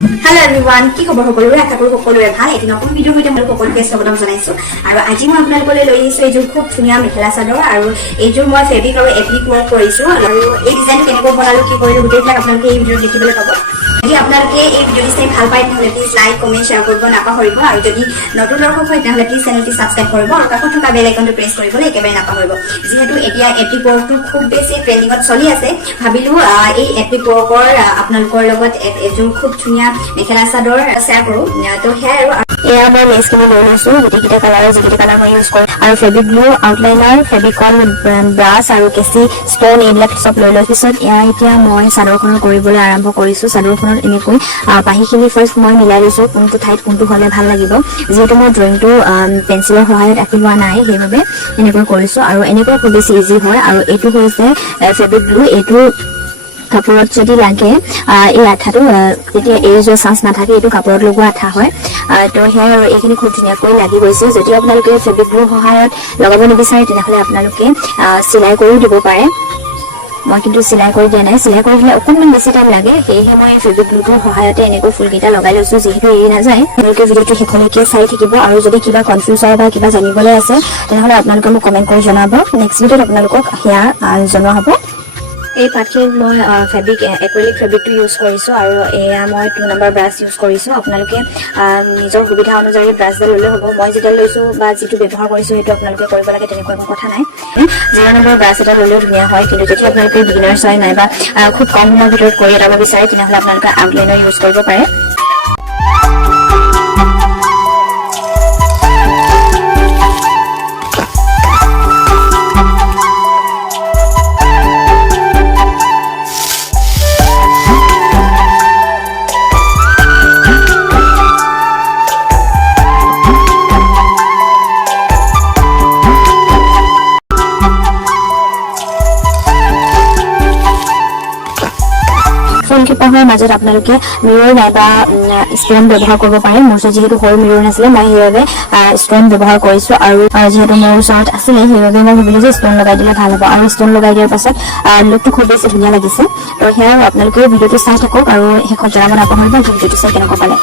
Hello everyone, কি খবৰ সকলোৰে আশা কৰো সকলোৰে ভাল এটি নতুন ভিডিঅ' সৈতে মই সকলোকে স্বাগতম জনাইছো আৰু আজি মই আপোনালোকলৈ লৈ আহিছো এইযোৰ খুব ধুনীয়া মেখেলা চাদৰ আৰু এইযোৰ মই ফেব্ৰিক আৰু এপ্লিক ৱৰ্ক কৰিছো আৰু এই ডিজাইনটো কেনেকৈ বনালো কি কৰিলো গোটেইবিলাক আপোনালোকে এই ভিডিঅ'ত দেখিবলৈ পাব যদি আপোনালোকে এই ভিডিঅ'টো চাই ভাল পায় তেতিয়াহ'লে প্লিজ লাইক কমেণ্ট শ্বেয়াৰ কৰিব নাপাহৰিব আৰু যদি নতুন দৰ্শক হয় তেতিয়াহ'লে প্লিজ চেনেলটি ছাবস্ক্ৰাইব কৰিব আৰু কাষত থকা বেল আইকনটো প্ৰেছ কৰিবলৈ একেবাৰে নাপাহৰিব যিহেতু এতিয়া এপ্লিক ৱৰ্কটো খুব বেছি ট্ৰেণ্ডিঙত চলি আছে ভাবিলো এই এপ্লিক ৱৰ্কৰ আপোনালোকৰ লগত এযোৰ খুব ধুনীয়া মেখেলা চাদৰ শ্বেয়াৰ কৰো তো সেয়াই আৰু এয়া মই লেছখিনি লৈ লৈছো গোটেইকেইটা কালাৰৰ যিকেইটা কালাৰ মই ইউজ কৰোঁ আৰু ফেব্ৰিক গ্লু আউটলাইনাৰ ফেব্ৰিকল ব্ৰাছ আৰু কেঁচি ষ্টন এইবিলাক চব লৈ লোৱাৰ পিছত এতিয়া মই চাদৰখনৰ কৰিবলৈ আৰম্ভ কৰিছো চাদৰখনত এনেকৈ পাহিখিনি ফাৰ্ষ্ট মই মিলাই লৈছো কোনটো ঠাইত কোনটো হ'লে ভাল লাগিব যিহেতু মই ড্ৰয়িংটো পেঞ্চিলৰ সহায়ত আঁকি লোৱা নাই সেইবাবে এনেকৈ কৰিছো আৰু এনেকৈ খুব বেছি ইজি হয় আৰু এইটো হৈছে ফেব্ৰিক গ্লু এইটো কাপোৰত যদি লাগে এই আঠাটো যেতিয়া এৰি যোৱা চান্স নাথাকে এইটো কাপোৰত লগোৱা আঠা হয় তো সেয়া আৰু এইখিনি খুব ধুনীয়াকৈ লাগি গৈছে যদি আপোনালোকে ফেব্ৰিক গ্লুৰ সহায়ত লগাব নিবিচাৰে তেনেহ'লে আপোনালোকে চিলাই কৰিও দিব পাৰে মই কিন্তু চিলাই কৰি দিয়া নাই চিলাই কৰি দিলে অকণমান বেছি টাইম লাগে সেয়েহে মই ফেব্ৰিক গ্লুটোৰ সহায়তে এনেকৈ ফুলকেইটা লগাই লৈছো যিহেতু এৰি নাযায় আপোনালোকে ভিডিঅ'টো শেষলৈকে চাই থাকিব আৰু যদি কিবা কনফিউজ হয় বা কিবা জানিবলৈ আছে তেনেহ'লে আপোনালোকে মোক কমেণ্ট কৰি জনাব নেক্সট ভিডিঅ'ত আপোনালোকক সেয়া জনোৱা হ'ব এই পাতখিনিত মই ফেব্ৰিক এক্ৰেলিক ফেব্ৰিকটো ইউজ কৰিছোঁ আৰু এয়া মই 2 নম্বৰ ব্ৰাছ ইউজ কৰিছোঁ আপোনালোকে নিজৰ সুবিধা অনুযায়ী ব্ৰাছডাল ল'লে হ'ব মই যেটা লৈছোঁ বা যিটো ব্যৱহাৰ কৰিছোঁ সেইটো আপোনালোকে কৰিব লাগে তেনেকুৱা একো কথা নাই 0 নম্বৰ ব্ৰাছ এটা ল'লেও ধুনীয়া হয় কিন্তু যদি আপোনালোকে বিগিনাৰ্ছ হয় নাইবা খুব কম সময়ৰ ভিতৰত কৰি এটাব বিচাৰে তেনেহ'লে আপোনালোকে আউটলাইনাৰ ইউজ কৰিব পাৰে ফুলকেইপাহৰ মাজত আপোনালোকে মিৰৰ নাইবা ষ্টোন ব্যৱহাৰ কৰিব পাৰে মোৰ ওচৰত যিহেতু সৰু মিৰৰ নাছিলে মই সেইবাবে ষ্টোন ব্যৱহাৰ কৰিছোঁ আৰু যিহেতু মোৰ ওচৰত আছিলে সেইবাবে মই ভাবিলোঁ যে ষ্টোন লগাই দিলে ভাল হ'ব আৰু ষ্টোন লগাই দিয়াৰ পাছত লুকটো খুব বেছি ধুনীয়া লাগিছে তো সেয়া আপোনালোকে ভিডিঅ'টো চাই থাকক আৰু শেষত জনাব নাপাহৰিব ভিডিঅ'টো চাই কেনেকুৱা পালে